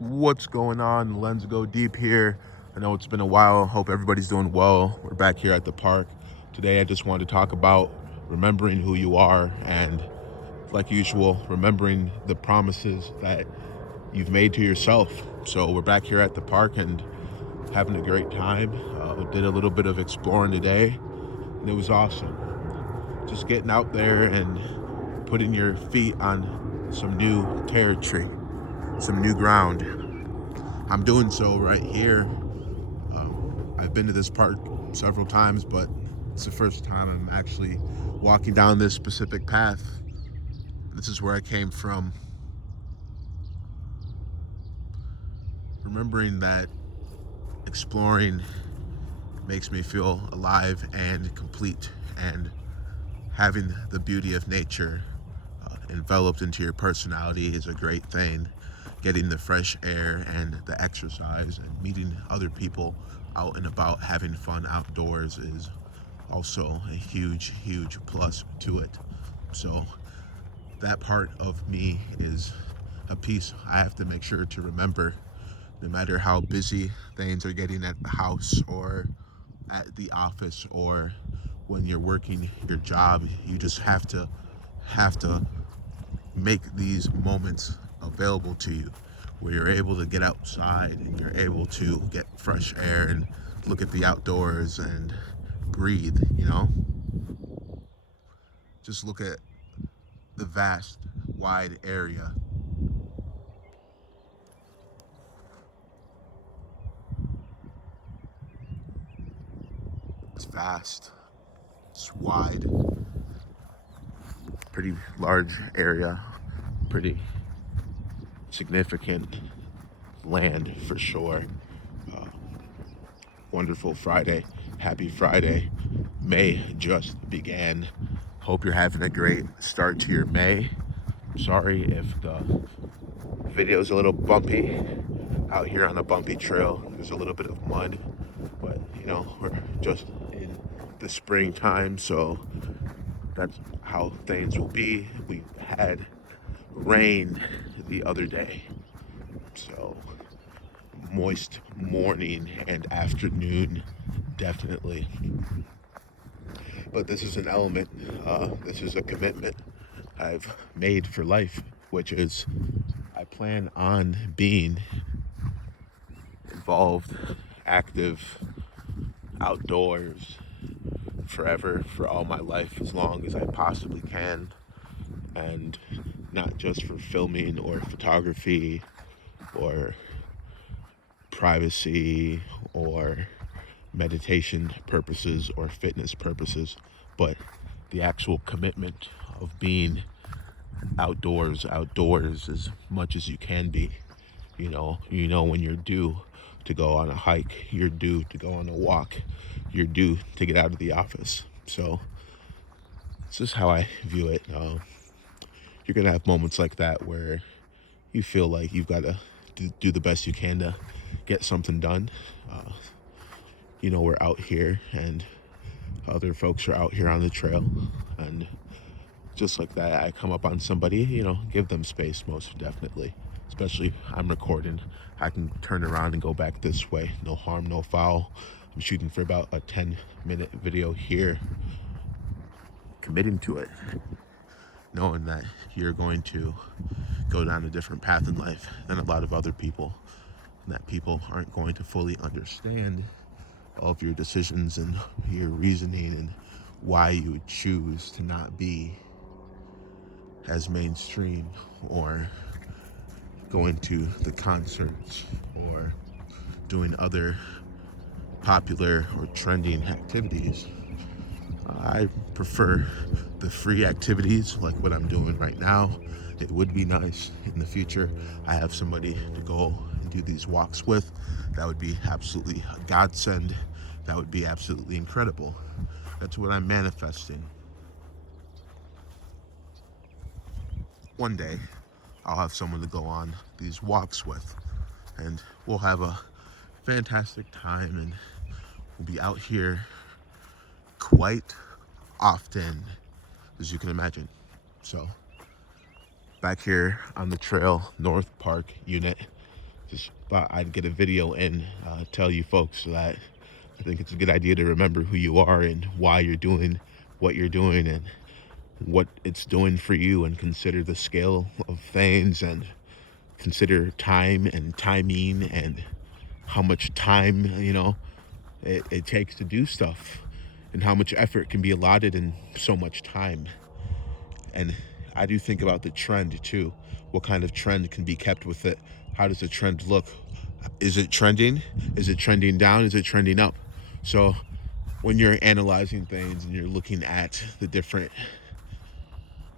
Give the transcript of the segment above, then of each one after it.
What's going on? Lens Go Deep here. I know it's been a while. Hope everybody's doing well. We're back here at the park. Today I just wanted to talk about remembering who you are and, like usual, remembering the promises that you've made to yourself. So we're back here at the park and having a great time. Did a little bit of exploring today and it was awesome. Just getting out there and putting your feet on some new territory, some new ground. I'm doing so right here. I've been to this park several times, but it's the first time I'm actually walking down this specific path. This is where I came from. Remembering that exploring makes me feel alive and complete, and having the beauty of nature enveloped into your personality is a great thing. Getting the fresh air and the exercise and meeting other people out and about having fun outdoors is also a huge, huge plus to it. So that part of me is a piece I have to make sure to remember, no matter how busy things are getting at the house or at the office or when you're working your job. You just have to make these moments available to you where you're able to get outside and you're able to get fresh air and look at the outdoors and breathe. Just look at the vast, wide area. It's vast, it's wide, pretty large area, pretty significant land for sure. Uh, Wonderful Friday. Happy Friday. May just began. Hope you're having a great start to your May. Sorry if the video's a little bumpy out here on a bumpy trail. There's a little bit of mud, but we're just in the springtime, so that's how things will be. We had rain the other day, so moist morning and afternoon, definitely. But this is an element, this is a commitment I've made for life, which is I plan on being involved, active, outdoors forever, for all my life, as long as I possibly can. And not just for filming or photography or privacy or meditation purposes or fitness purposes, but the actual commitment of being outdoors as much as you can be. When you're due to go on a hike, you're due to go on a walk, you're due to get out of the office. So this is how I view it. You're gonna have moments like that where you feel like you've got to do the best you can to get something done. Uh, we're out here and other folks are out here on the trail, and just like that, I come up on somebody, give them space, most definitely. Especially if I'm recording, I can turn around and go back this way. No harm, no foul. I'm shooting for about a 10-minute video here, committing to it, knowing that you're going to go down a different path in life than a lot of other people, and that people aren't going to fully understand all of your decisions and your reasoning and why you would choose to not be as mainstream or going to the concerts or doing other popular or trending activities. I prefer the free activities like what I'm doing right now. It would be nice in the future. I have somebody to go and do these walks with. That would be absolutely a godsend. That would be absolutely incredible. That's what I'm manifesting. One day, I'll have someone to go on these walks with, and we'll have a fantastic time, and we'll be out here quite often, as you can imagine. So, back here on the trail, North Park Unit, just thought I'd get a video and tell you folks that I think it's a good idea to remember who you are and why you're doing what you're doing and what it's doing for you, and consider the scale of things, and consider time and timing, and how much time, it takes to do stuff, and how much effort can be allotted in so much time. And I do think about the trend too. What kind of trend can be kept with it? How does the trend look? Is it trending? Is it trending down? Is it trending up? So when you're analyzing things and you're looking at the different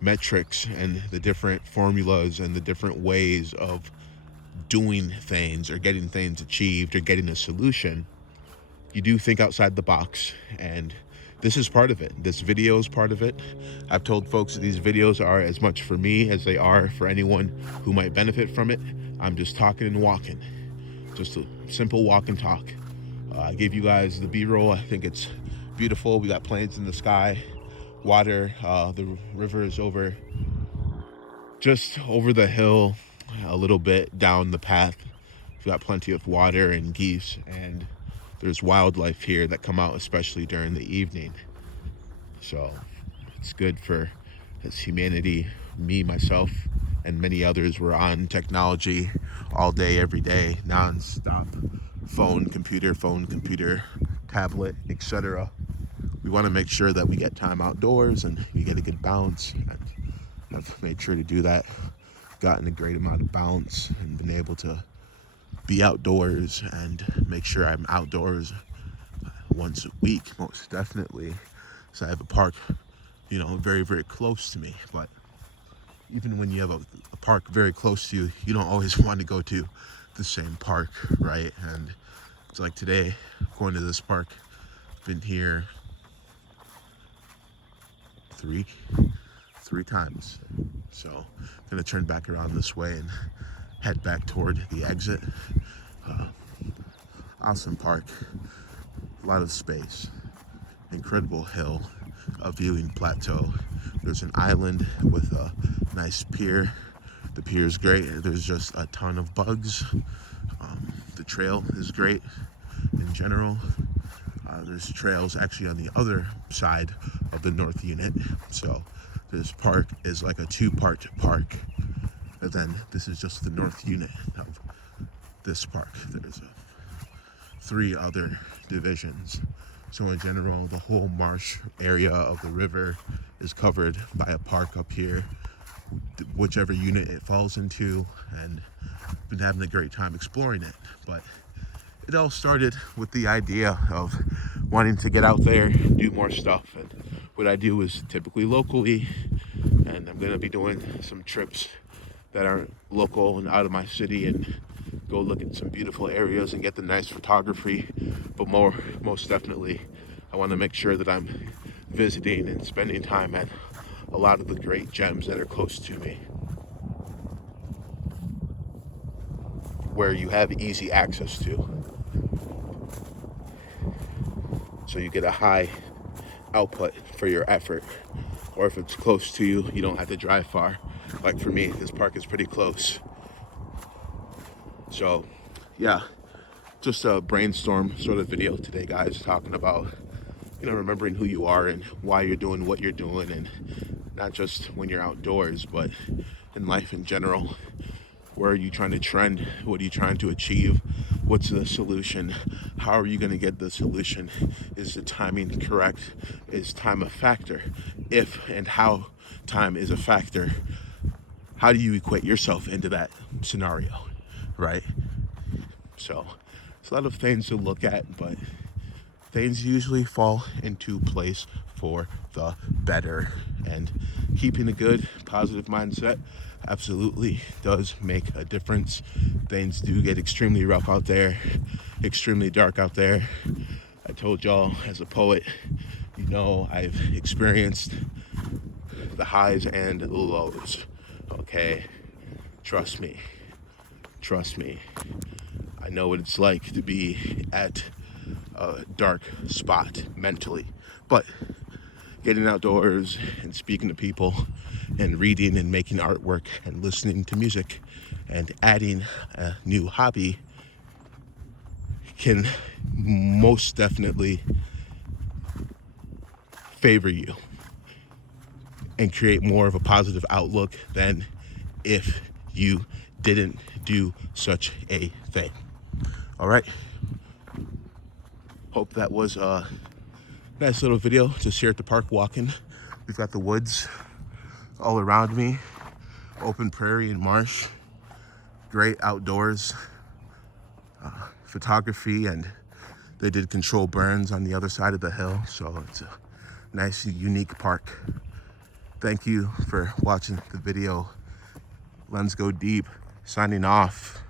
metrics and the different formulas and the different ways of doing things or getting things achieved or getting a solution, you do think outside the box. And this is part of it. This video is part of it. I've told folks that these videos are as much for me as they are for anyone who might benefit from it. I'm just talking and walking. Just a simple walk and talk. I gave you guys the B-roll. I think it's beautiful. We got planes in the sky, water. The river is just over the hill, a little bit down the path. We've got plenty of water and geese, and there's wildlife here that come out, especially during the evening. So it's good for, as humanity, me, myself, and many others, we're on technology all day, every day, non-stop. Phone, computer, tablet, etc. We want to make sure that we get time outdoors and we get a good balance. And I've made sure to do that. Gotten a great amount of balance and been able to be outdoors and make sure I'm outdoors once a week, most definitely. So I have a park, very, very close to me. But even when you have a park very close to you, you don't always want to go to the same park, right? And it's like today, going to this park, been here three times. So I'm gonna turn back around this way and head back toward the exit. Awesome park, a lot of space, incredible hill, a viewing plateau. There's an island with a nice pier. The pier is great. There's just a ton of bugs. The trail is great in general. There's trails actually on the other side of the north unit. So this park is like a two-part park. And then this is just the north unit of this park. There's 3 other divisions. So in general, the whole marsh area of the river is covered by a park up here, whichever unit it falls into, and been having a great time exploring it. But it all started with the idea of wanting to get out there, do more stuff. And what I do is typically locally, and I'm gonna be doing some trips that are local and out of my city and go look at some beautiful areas and get the nice photography. But most definitely, I want to make sure that I'm visiting and spending time at a lot of the great gems that are close to me, where you have easy access to. So you get a high output for your effort. Or if it's close to you, you don't have to drive far. Like for me, this park is pretty close. So yeah, just a brainstorm sort of video today, guys, talking about, remembering who you are and why you're doing what you're doing, and not just when you're outdoors, but in life in general. Where are you trying to trend? What are you trying to achieve? What's the solution? How are you going to get the solution? Is the timing correct? Is time a factor? If and how time is a factor, how do you equate yourself into that scenario, right? So it's a lot of things to look at, but things usually fall into place for the better. And keeping a good, positive mindset absolutely does make a difference. Things do get extremely rough out there, extremely dark out there. I told y'all, as a poet, I've experienced the highs and the lows, okay? Trust me. I know what it's like to be at a dark spot mentally, but getting outdoors and speaking to people and reading and making artwork and listening to music and adding a new hobby can most definitely favor you and create more of a positive outlook than if you didn't do such a thing. All right. Hope that was a nice little video just here at the park walking. We've got the woods all around me, open prairie and marsh, great outdoors, photography, and they did control burns on the other side of the hill. So it's a nice, unique park. Thank you for watching the video. Lens Go Deep, signing off.